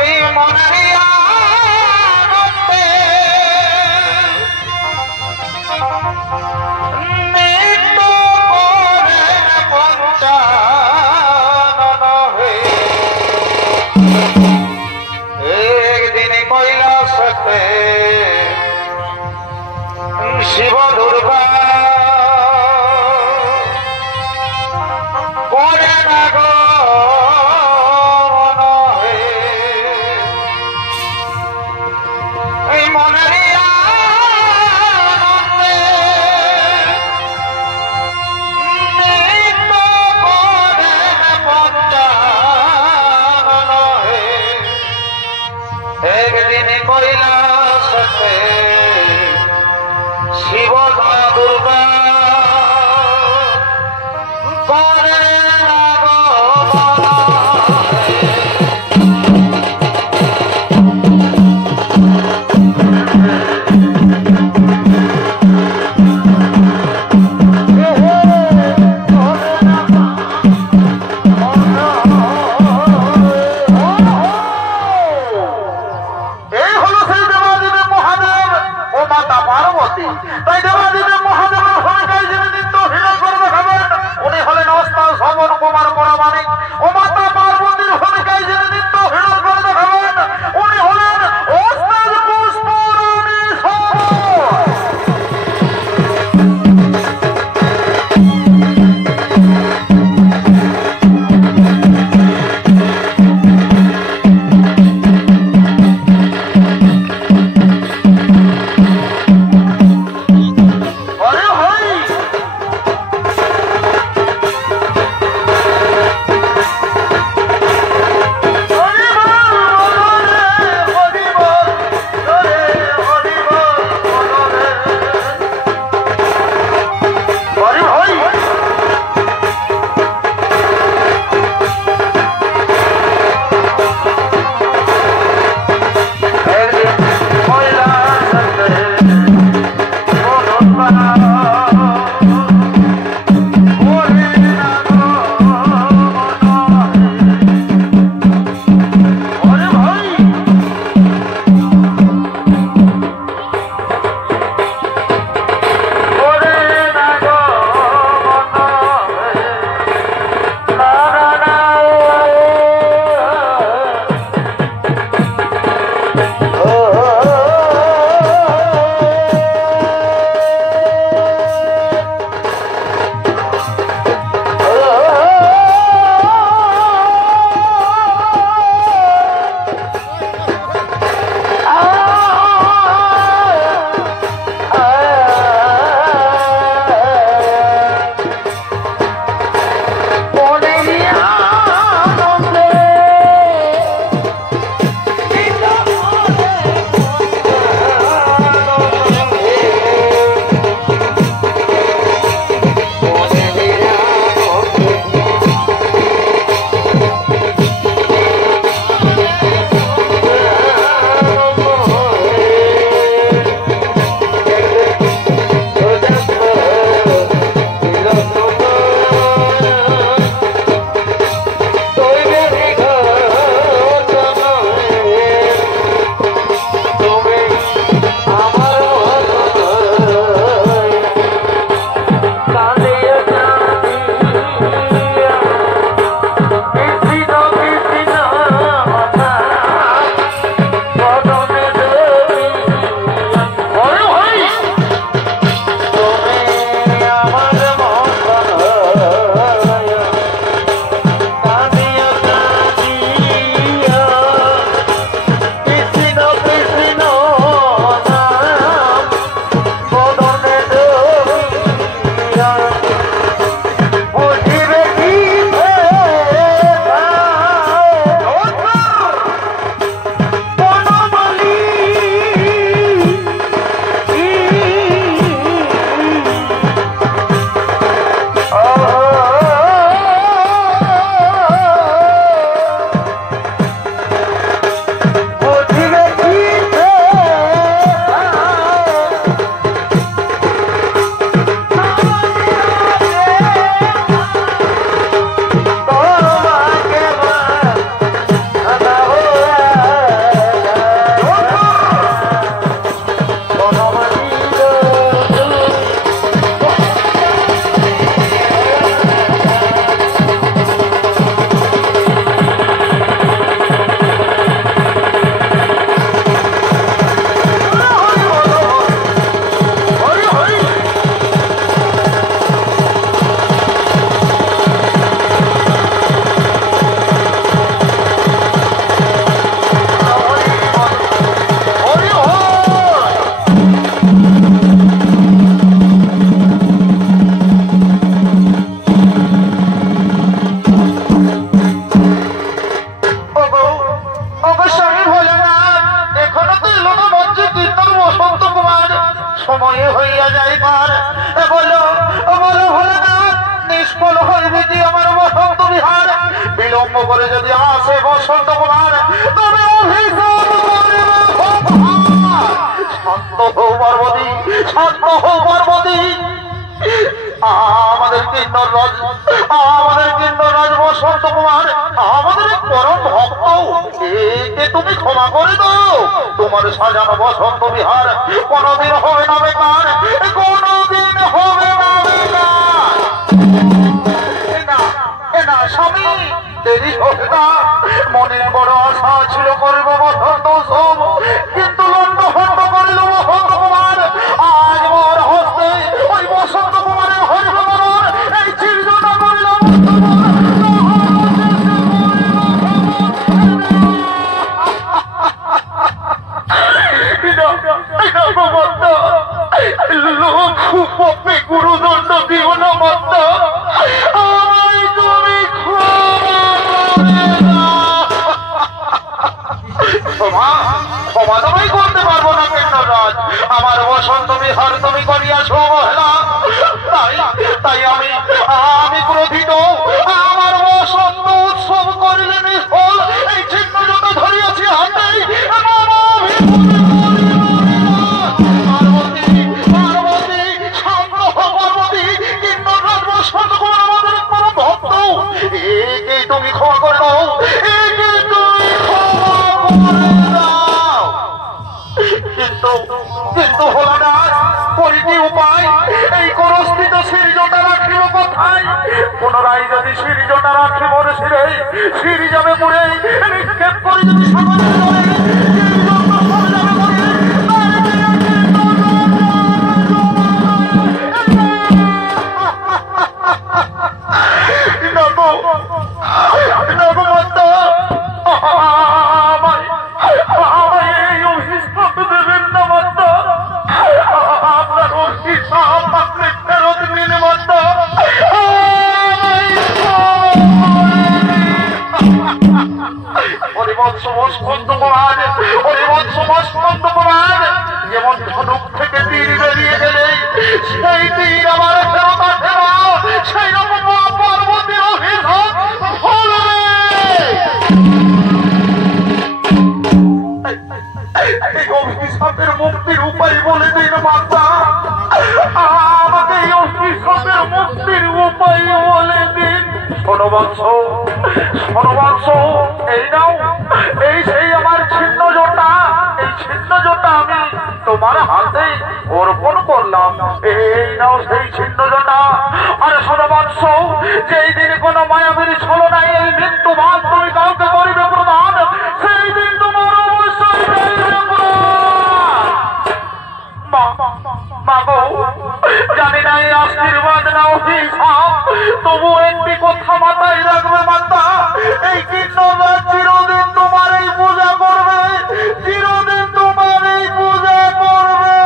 এই মনারিয়া শিব দুর্গা পরে না গো এই মনারিয়া একদিন কৈলাসে শিব হইয়া যাইবার বলো বলো ভোলেনাথ নিষ্ফল হইবে কি আমার বসন্ত বিহার বিলম্ব করে যদি আসে বসন্ত কুমার তবে অভিশাপ করিব শান্ত হও পার্বতী শান্ত হও পার্বতী আমাদের কিন্নরাজ বসন্ত কুমার আমাদের পরম ভক্ত একে তুমি ক্ষমা করে দাও তোমার সাজানো বসন্ত বিহার কোনদিন হবে না বেকার কোনদিন হবে না বেকার না স্বামী দেরি হবে না মনের বড় আশা ছিল করবো বসন্ত উৎসব কিন্তু লন্ড ভণ্ড করিল বসন্ত কুমার আজ মোর হস্তে ওই বসন্ত কুমারের হরিভবন এই চিরজনা করিল গুরুদণ্ড দিও না মত তুমি ক্ষমা তোমায় করতে পারবো না কিন্নরাজ আমার বসন্ত বিহার তুমি করিয়াছ মহিলা তাই আমি ক্রোধিত আমার বসন্ত উৎসব করিলে নিষ্ফল এই ছিন্ন যত ধরিয়াছি হাতে তুমি ক্ষমা করে দাও কিন্তু হলো না করিনি উপায় এই করস্থিত সিরিজটা রাখিব কোথায় পুনরায় যদি সিরিজটা রাখিব শিরে সিরি যাবে পুরে নিক্ষেপ করে যদি সামনে যেমন ধনুক থেকে তীর বেরিয়ে গেলে সেই তীর আবার ফেরত আসে না সেই রকম পার্বতীর অভিশাপ ফলবে এই অভিশাপের মুক্তির উপায় বলে দিন মাতা আমাকে এই অভিশাপের মুক্তির উপায় বলে দিন শোনবংশ এই নাও এই সেই আমার ছিন্ন জোটা এই ছিন্ন জোটা আমি তোমার হাতে অর্পণ করলাম এই নাও সেই ছিন্ন জোটা আর শোনবংশ যেই দিন কোনো মায়াবীর ছলনায় এই মৃত্যুবাদ তুমি কাউকে করিবে প্রদান সেই দিন তোমার অবশ্যই জানি না এই আশীর্বাদ না অভিশাপ তবু একটি কথা মাথায় রাখবে মাতা এই কিন্নরাজ চিরদিন তোমার এই পূজা করবে চিরদিন তোমার এই পূজা করবে